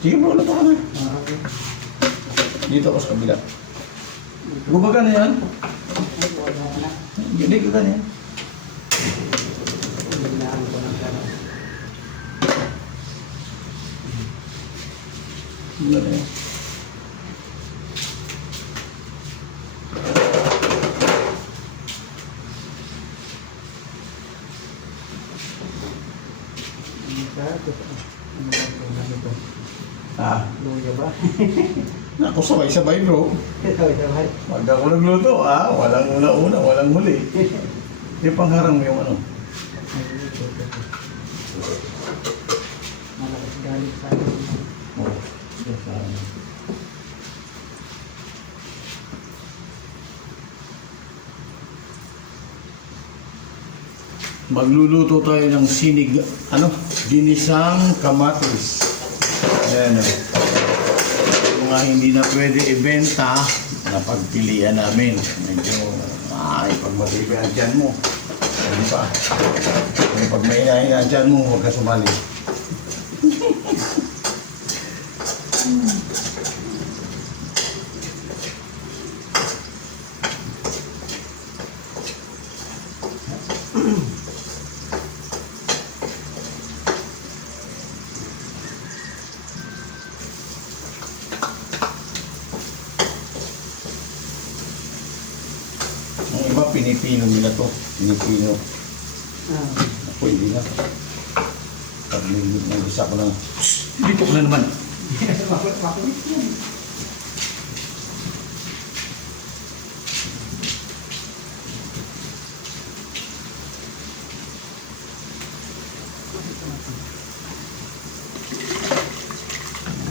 Sige bro, luto ka na. Okay. Dito ako sa kabila. Gumaga na yan? Wala na. Hindi ka ganyan. Hinaan ko ng gano'n. Wala na yan. Ano ba ito? Ah, Luya ba? naku sabay-sabay bro. Sabay-sabay. Pag ako nagluto, walang una-una, walang huli. Yung pangharang mo yung ano. Malakas galit sa akin. Oh, yes, magluluto tayo ng sinig, ginisang kamatis. Ayan o. Mga hindi na pwede ibenta, napagpilian namin. Medyo, pag matibay ang tiyan mo, hindi pa. Pag may inahin ang tiyan mo, huwag ka sumali. Ang iba, pinipino nila to. Pinipino. Ako hindi na. Pag nag-isa ko lang, dito ko na naman. Makulit yan.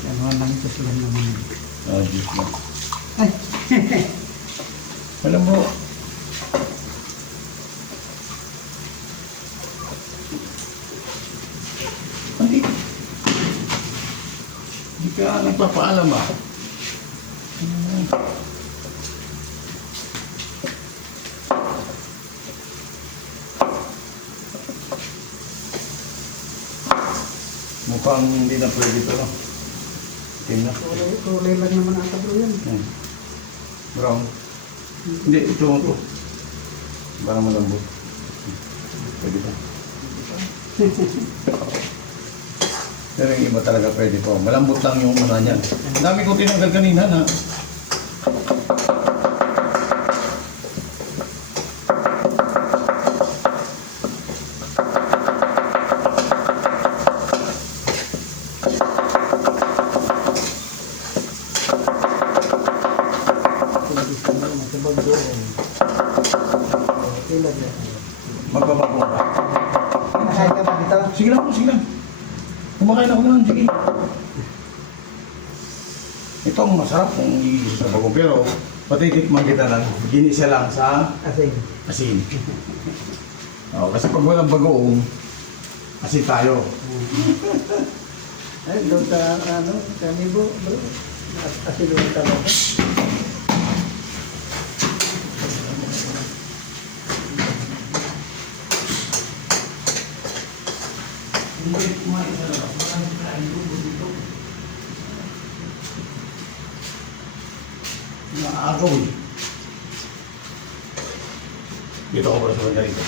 Ano lang ito sila naman. Diyos mo. Ay! Alam mo, hindi ka nagpapaalam mukhang hindi na pwede ito, no? Tingnan. Kulay lang naman ang tablo yan. Brown. Hindi, ito. Para malambot. Pwede pa. Pero yung iba talaga pwede po. Malambot lang yung una niyan. Ang dami ko tinanggal kanina na. Magbabago ka. Nakain ka ba dito? Sige lang po, sige lang. Kumakain ako naman, sige. Ito ang masarap kung igigisa sa bagong. Pero patitikman kita lang. Ginisa lang sa Asin. asin. Kasi pag walang bagoong, asin tayo. Ay, doon sa kami bro. Asin ulit talaga. Hindi kumain sa labas. Maraming kain ko dito. Naagaw eh. Dito ako para sa banda rito.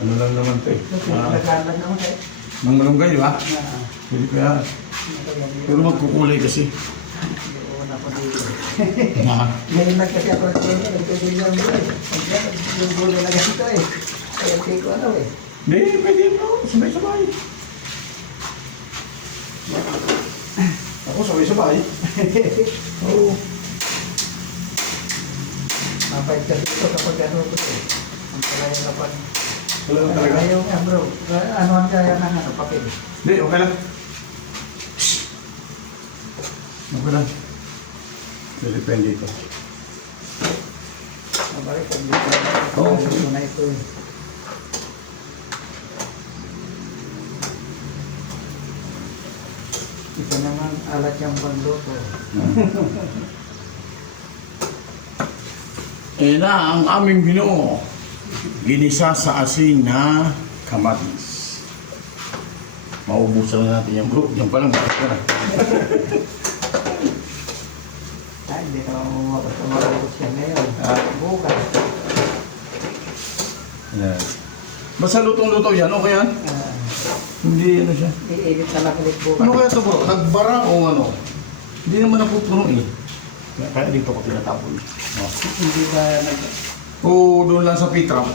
Ano lang naman ito eh. Nagkalat naman eh. Mang malunggay, di ba? Na, Pwede kaya. Pero magkukulay kasi. Oo, napagulay. Na. Ngayon lang kasi ako nagkagulay mo eh. Yung gulay na ganito eh. Kaya hindi ko ano eh. Hindi, pwede mo. Sabay-sabay. Ako sabay-sabay. Oo. Mapait kasi ito kapag ano ko eh. Ang palaya na pag... Wala lang talaga. Ayaw nga bro. Ano ang kaya ng ano, papel? Hindi, okay lang. Okay lang. Depende ito. Mabalik pag dito. Oo. Ito na ito eh. Ito naman alat yung panluto. Na ang aming Ginoo. Ginisa sa asin na kamatis. Maubusan na natin yung bro. Yan pa lang, bakit ka na? Ay, hindi ka maubos siya ngayon. Ah. Bukas. Yan. Basta lutong-luto yan, okay yan? Hindi ano siya. Iinit na lang ulit bukas. Ano kaya ito bro? Nagbara o ano? Hindi naman napupuno eh. Kaya dito ko tinatapon. Oh. Hindi ba nag... O doon lang sa P-trap.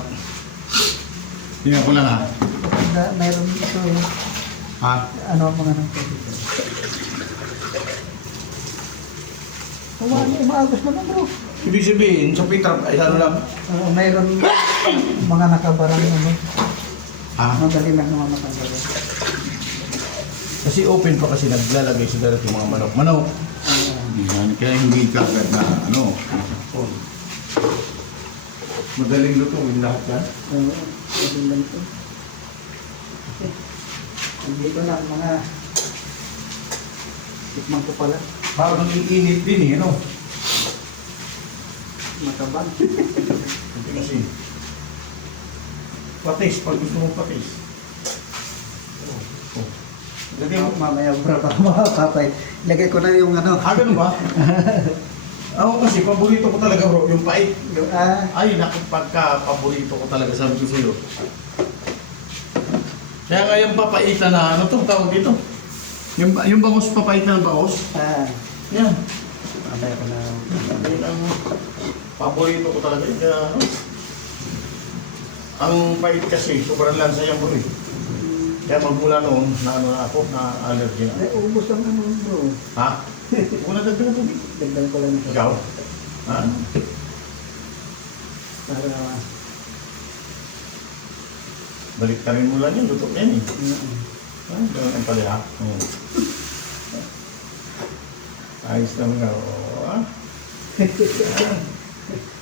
Tingnan ko lang ha. Mayroon ito eh. Ha? Ano ang mga nang pwede dito? Umaagos mo na bro. Ibig sabihin, sa P-trap ay ano lang. Mayroon mga nakabarang ano. Ha? Madali lang naman matanggalin. Kasi open pa kasi naglalagay sa darat yung mga manok. Yan, kaya hindi kagad na ano. Madaling lutuin lahat yan. Madali lang ito. Andito na ang mga tikman ko pala. Parang iinit din eh, ano? Matabang. Hindi kasi. Patis, pag gusto mong patis. Oh. Lagyan mo. Mamaya bro, baka makapapay. Lagay ko na yung ano. Ah, ganun ba? Ako kasi, paborito ko talaga bro, yung pait. Yung, Ay, naku, pagka-paborito ko talaga, sabi ko sa'yo. Kaya nga yung papaitan na, ano to, tawag dito? Yung bangos, papaitan ng bangos. Yan. Mamaya ko na. Yun ang paborito ko talaga. Kaya, ano, ang pait kasi, sobrang lansa yung bro eh. Kaya magmula noon, na ano na ako, na allergy na. Ay, ubos ang ano bro. Ha? Una dagdag na tubig. Dagdag ko lang ito. Ikaw? Ha? Para... Baliktarin mo lang yun, lutok na yan eh. Ah, ganun ang pala ha? Ayos naman nga. Oh, ah.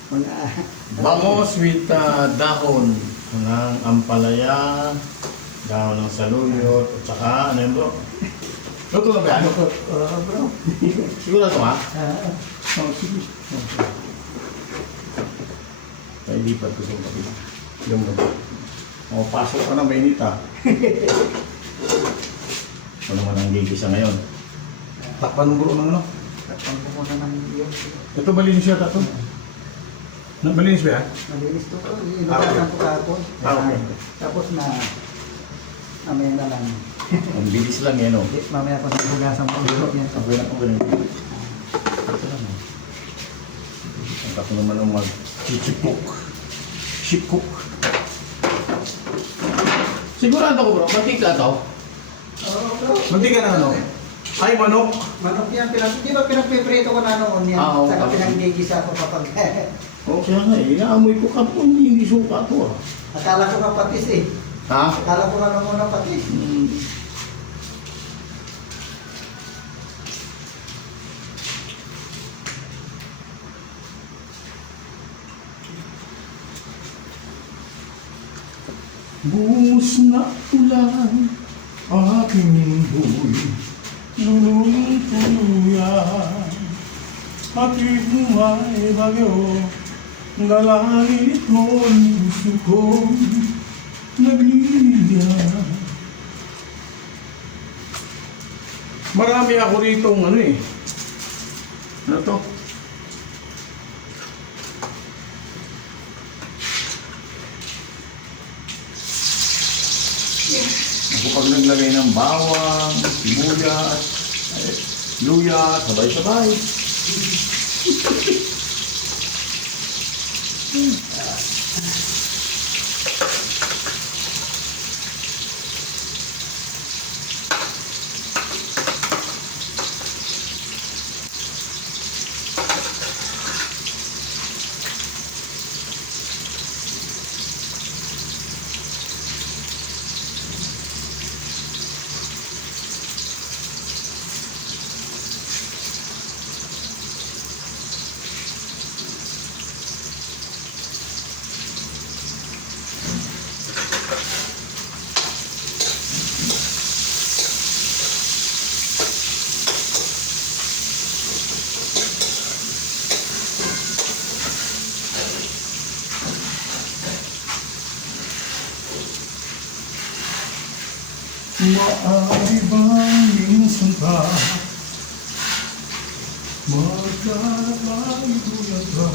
Mga... Bangos with dahon ng ampalaya, dahon ng saluyot, at saka ano yun bro? Luto na ba yan? bro. Siguro ito ha? Sige. Kaya lipat ko sa kapila. Yung bro. O, pasok ka na, mainit ha? Ano naman ang gigisa ngayon? Takpan mo bro ng ano? Takpan ko muna ng iyo. Ito malinis yata ito? Malinis ba yan? Malinis to. Inubasan ko kahapon. Okay. Tapos na... Mamaya na lang. Ang bilis lang yan o. Mamaya ko na hugasan ko ulit yan. Okay na, okay na. Ito lang o. Ang tapo naman ang mag-chipcook. Chipcook. Sigurado ko bro, mantika ito? Oo bro. Mantika na ano? Ay, manok. Manok yan. Di ba pinagpiprito ko na noon yan? Oo. Saka pinagigisa ko kapag... Oo, kaya nga eh. Inaamoy ko kapag hindi suka ito ah. Akala ko nga patis eh. Ha? Akala ko nga muna patis. Buhos na ulan, aking buhay, nunong tuluyan. Aking buhay bagyo, dalangin ito'y gusto kong nagliliyan. Marami ako rito ano eh. Ano to? Ako pag naglagay ng bawang, sibuyas, luya, sabay-sabay. Maaari bang minsan pa magkakaibuyan ka?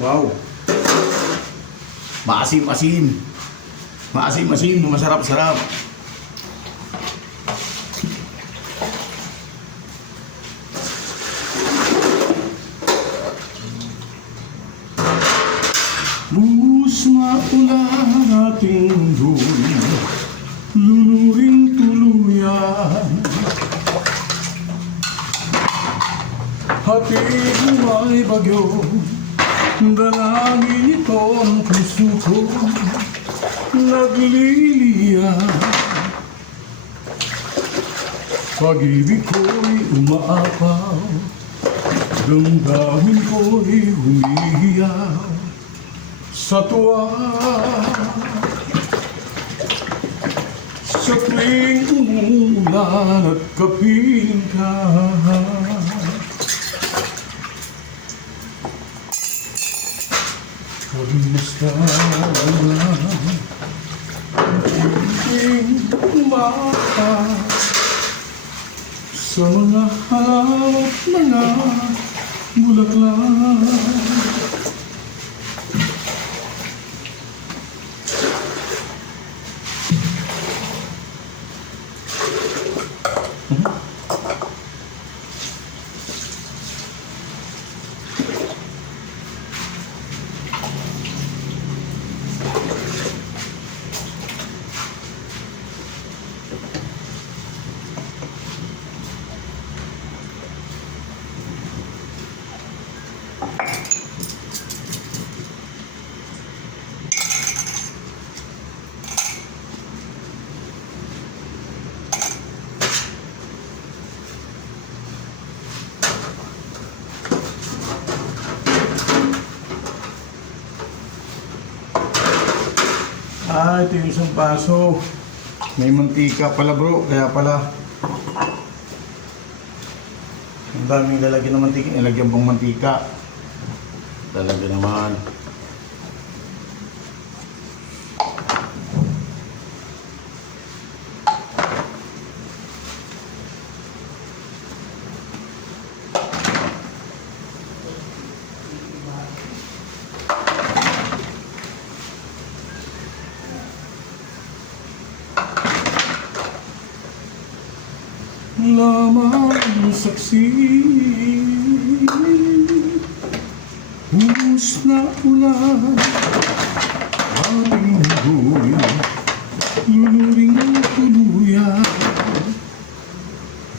Wow! Maasim-asim. Maasim-asim, masarap-sarap. Buhos maulan ating mundo, luluring tuluyan. Hatid mo ay bagyo, dalangin ito ang puso ko, nagliliyan. Pag-ibig ko'y umaapaw, damdamin ko'y humihiyaw sa tuwa. Sa tuwing umuulan at kapiling ka, kamusta ang aking bata sa mga halaw at mga bulaklak. ito yung isang baso. May mantika pala bro, kaya pala. Ang daming lalagyan ng mantika, nilagyan pong mantika. Talaga naman. Lamang saksi, hus na ulan, ating buhay, luluring tuluyan.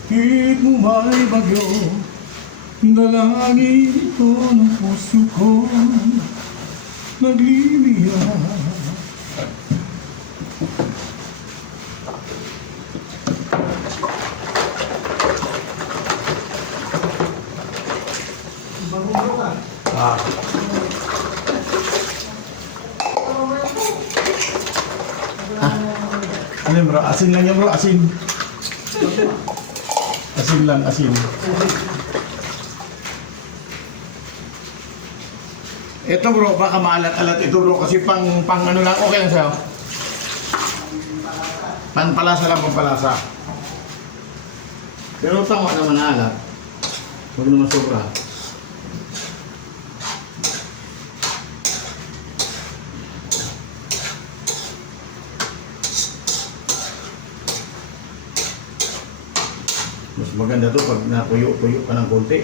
Kahit mo may bagyo, dalangin ito ng puso ko, nagliliyan. Bago ka. Ah. Ano yun, bro? Asin lang yan bro, asin. Asin lang, asin. Ito bro, baka maalat-alat ito bro kasi pang ano lang, okay lang sa'yo. Panpalasa lang, panpalasa. Pero tama naman na alat. Huwag naman sobra. Mas maganda to pag natuyo-tuyo ka ng konti.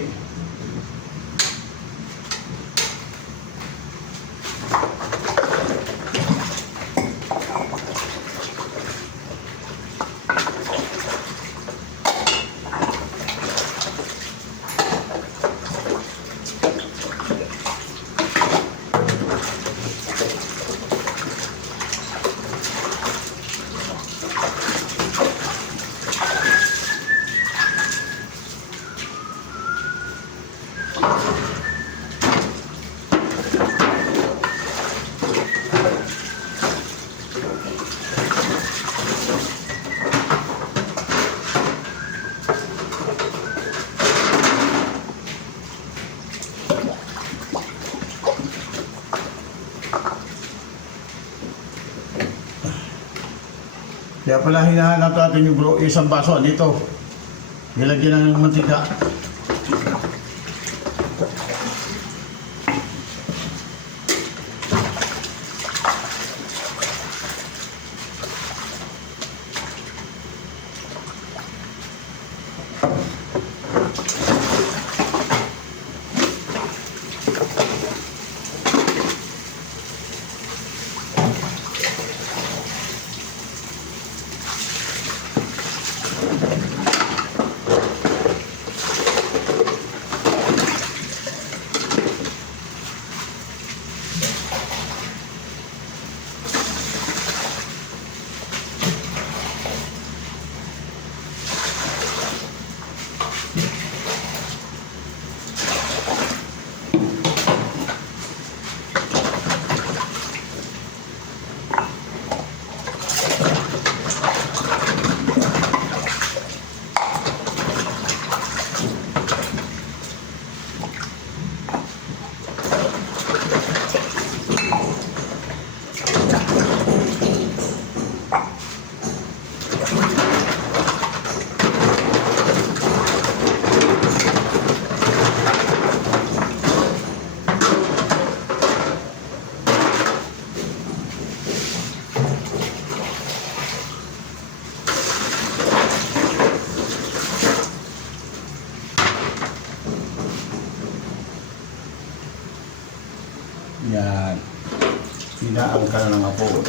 Kaya pala hinahanap natin yung bro, isang baso dito. Nilagyan ng mantika. Yan. Hinaan ka na ng apo.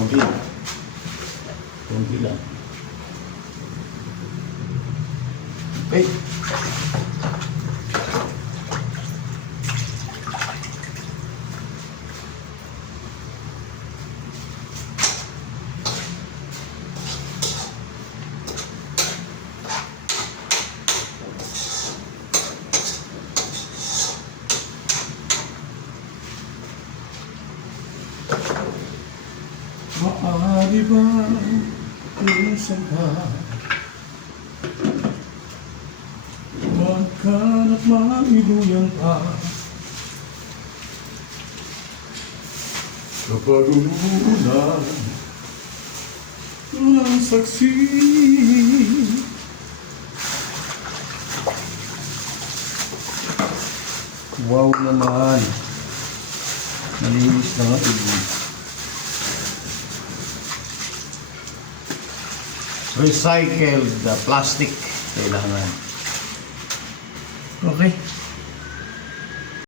Kunti lang. Kunti lang. Okay. Maaari ba minsan ka magkanat mailuyan pa kapag umulan ng saksi? Wow naman, nalinis na nga ito. Recycled plastic kailangan. Okay.